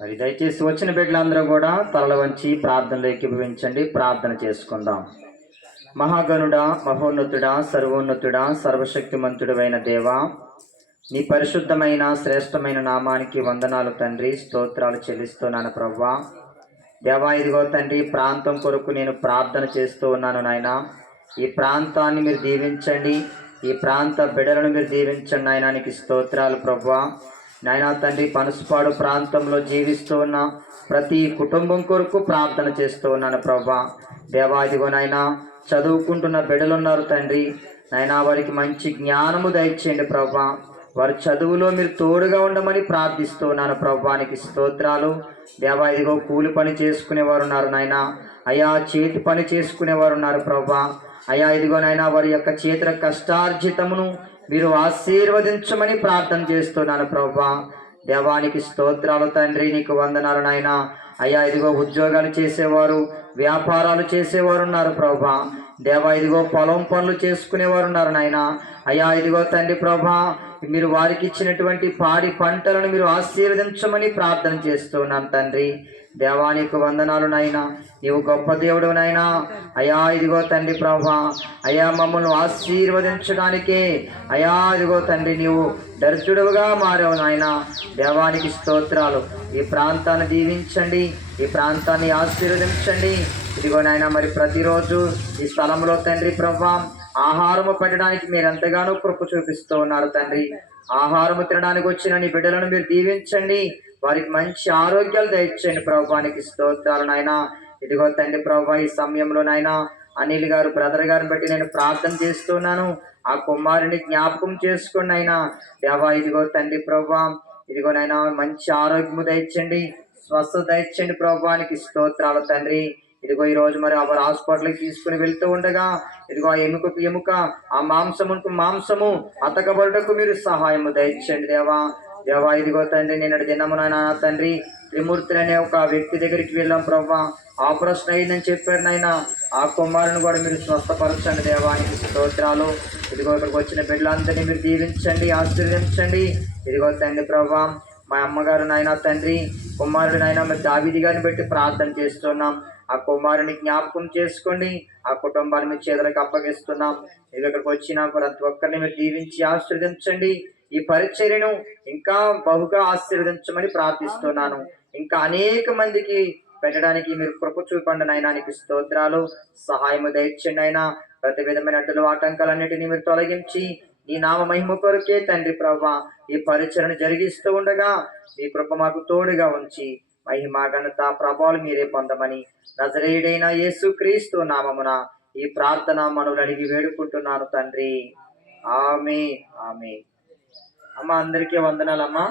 మరి దయచేసి వచ్చిన బిడ్డలందరూ కూడా తలలు వంచి ప్రార్థనలో ఏకీభవించండి. ప్రార్థన చేసుకుందాం. మహాగణుడా, మహోన్నతుడా, సర్వోన్నతుడా, సర్వశక్తిమంతుడైన దేవా, నీ పరిశుద్ధమైన శ్రేష్టమైన నామానికి వందనాలు తండ్రి. స్తోత్రాలు చెల్లిస్తున్నాను ప్రభువా. దేవా, ఇదిగో తండ్రి, ప్రాంతం కొరకు నేను ప్రార్థన చేస్తూ ఉన్నాను నాయన. ఈ ప్రాంతాన్ని మీరు దీవించండి, ఈ ప్రాంత బిడ్డలను మీరు దీవించండి నాయన. నీకు స్తోత్రాలు ప్రభువా. నాయనా తండ్రి, పనసపాడు ప్రాంతంలో జీవిస్తూ ఉన్న ప్రతి కుటుంబం కొరకు ప్రార్థన చేస్తూ ఉన్నాను ప్రభా. దేవా, ఇదిగో నాయన, చదువుకుంటున్న బిడ్డలు ఉన్నారు తండ్రి. నాయనా, వారికి మంచి జ్ఞానము దయచేయండి ప్రభా. వారి చదువులో మీరు తోడుగా ఉండమని ప్రార్థిస్తూ ఉన్నాను ప్రభానికి స్తోత్రాలు. దేవా, ఇదిగో కూలి పని చేసుకునేవారు ఉన్నారు నాయన. అయా, చేతి పని చేసుకునేవారు ఉన్నారు ప్రభా. అయా, ఇదిగో నాయన, వారి యొక్క చేతుల కష్టార్జితమును మీరు ఆశీర్వదించమని ప్రార్థన చేస్తున్నాను ప్రభా. దేవానికి స్తోత్రాలు తండ్రి, నీకు వందనాలు నాయన. అయ్యా, ఇదిగో ఉద్యోగాలు చేసేవారు, వ్యాపారాలు చేసేవారు ఉన్నారు ప్రభా. దేవా, ఇదిగో పొలం పనులు చేసుకునేవారు ఉన్నారు నాయన. అయ్యా, ఇదిగో తండ్రి ప్రభా, మీరు వారికి ఇచ్చినటువంటి పాడి పంటలను మీరు ఆశీర్వదించమని ప్రార్థన చేస్తున్నాను తండ్రి. దేవానికి వందనాలు నాయన. నీవు గొప్ప దేవుడు నాయనా. అయా, ఇదిగో తండ్రి ప్రభా, అయా, మమ్మల్ని ఆశీర్వదించడానికే అయా, ఇదిగో తండ్రి, నీవు దర్శుడుగా మారావు నాయన. దేవానికి స్తోత్రాలు. ఈ ప్రాంతాన్ని దీవించండి, ఈ ప్రాంతాన్ని ఆశీర్వదించండి. ఇదిగో నాయన, మరి ప్రతిరోజు ఈ స్థలంలో తండ్రి ప్రభా ఆహారము పెట్టడానికి మీరు ఎంతగానో కృప చూపిస్తూ ఉన్నారు తండ్రి. ఆహారము తినడానికి వచ్చిన నీ బిడ్డలను మీరు దీవించండి, వారికి మంచి ఆరోగ్యాలు దయచేయండి ప్రభువానికి స్తోత్రాలు నాయన. ఇదిగో తండ్రి ప్రభా, ఈ సమయంలో నాయన అనిల్ గారు బ్రదర్ గారిని బట్టి నేను ప్రార్థన చేస్తున్నాను. ఆ కుమారుని జ్ఞాపకం చేసుకోండి అయినా. దేవా, ఇదిగో తండ్రి ప్రభా, ఇదిగో నాయన, మంచి ఆరోగ్యము దయచేయండి, స్వస్థత దయచేయండి ప్రభువానికి స్తోత్రాలు తండ్రి. ఇదిగో ఈరోజు మరి వారు హాస్పిటల్కి తీసుకుని వెళ్తూ ఉండగా ఇదిగో ఆ ఎముకకు ఎముక, ఆ మాంసముకు మాంసము అతకబడుటకు మీరు సహాయము దయచేయండి దేవా. దేవా, ఇదిగో తండ్రి, నిన్నటి దినము నాయన తండ్రి త్రిమూర్తి అనే ఒక వ్యక్తి దగ్గరికి వెళ్ళాం ప్రభా. ఆపరేషన్ అయిందని చెప్పారు నాయన. ఆ కుమారుని కూడా మీరు స్వస్థపరచండి దేవానికి స్తోత్రాలు. ఇదిగో ఇక్కడికి వచ్చిన బిడ్డలందరినీ మీరు దీవించండి, ఆశీర్వదించండి. ఇదిగో తండ్రి ప్రభా, మా అమ్మగారు నాయన తండ్రి కుమారుడు నాయన మరి దావీదు గారిని బట్టి ప్రార్థన చేస్తున్నాం. ఆ కుమారుని జ్ఞాపకం చేసుకోండి, ఆ కుటుంబాన్ని మీ చేతులకు అప్పగిస్తున్నాం. ఇక్కడికి వచ్చిన ప్రతి ఒక్కరిని మీరు దీవించి ఆశీర్వదించండి. ఈ పరిచర్యను ఇంకా బహుగా ఆశీర్వదించమని ప్రార్థిస్తున్నాను. ఇంకా అనేక మందికి పెట్టడానికి మీరు కృప చూపండి నాయనానికి స్తోత్రాలు. సహాయము దయచేయండి ఆయన. ప్రతి విధమైన అడ్డులు ఆటంకాలన్నిటినీ మీరు తొలగించి నీ నామ మహిమ కొరకే తండ్రి ప్రభా ఈ పరిచర్యను జరిగిస్తూ ఉండగా మీ కృప మాకు తోడుగా ఉంచి మహిమ ఘనత ప్రభావాలు మీరే పొందమని నజరేయుడైన యేసుక్రీస్తు నామమున ఈ ప్రార్థన మనవులు అడిగి వేడుకుంటున్నాను తండ్రి. ఆమేన్, ఆమేన్. అమ్మ, అందరికీ వందనాలమ్మా.